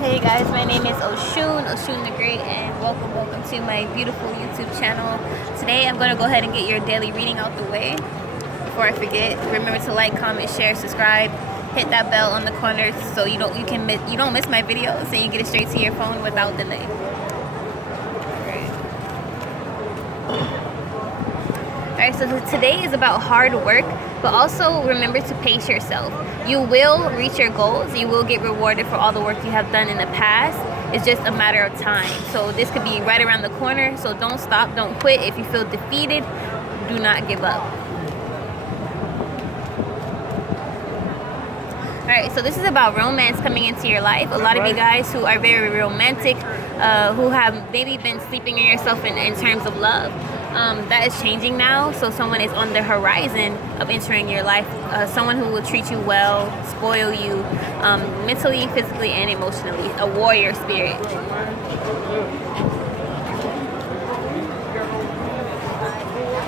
Hey guys, my name is Oshun the Great, and welcome to my beautiful YouTube channel. Today I'm going to go ahead and get your daily reading out the way. Before I forget, remember to like, comment, share, subscribe, hit that bell on the corner so you don't miss my videos and you get it straight to your phone without delay. Alright, so today is about hard work, but also remember to pace yourself. You will reach your goals. You will get rewarded for all the work you have done in the past. It's just a matter of time. So this could be right around the corner. So don't stop, don't quit. If you feel defeated, do not give up. Alright, so this is about romance coming into your life. A lot of you guys who are very romantic, who have maybe been sleeping in yourself in terms of love, that is changing now. So someone is on the horizon of entering your life. Someone who will treat you well, spoil you, mentally, physically, and emotionally. A warrior spirit.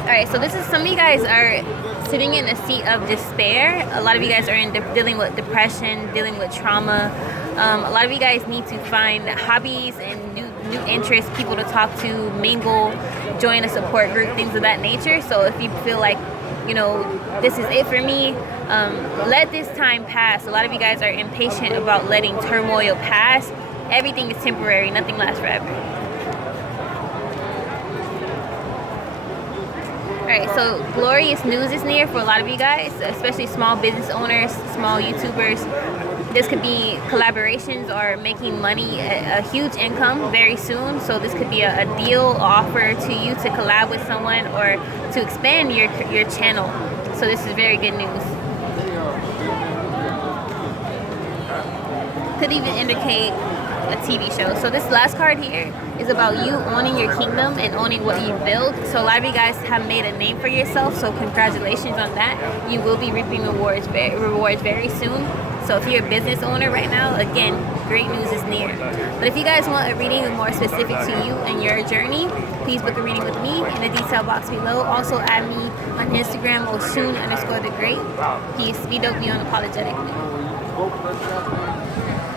Alright, so this is, some of you guys are sitting in a seat of despair. A lot of you guys are dealing with depression, dealing with trauma. A lot of you guys need to find hobbies and new interests, people to talk to, mingle, join a support group, things of that nature. So if you feel like, you know, this is it for me, let this time pass. A lot of you guys are impatient about letting turmoil pass. Everything is temporary, nothing lasts forever. Alright, so glorious news is near for a lot of you guys, especially small business owners, small YouTubers. This could be collaborations or making money, a huge income very soon. So this could be a deal offer to you to collab with someone or to expand your channel. So this is very good news. Could even indicate a TV show. So this last card here is about you owning your kingdom and owning what you build. So a lot of you guys have made a name for yourself, so congratulations on that. You will be reaping rewards very soon. So if you're a business owner right now, again, great news is near. But if you guys want a reading more specific to you and your journey, please book a reading with me in the detail box below. Also add me on Instagram, Oshun_the Great. Peace. Be dope, be unapologetic.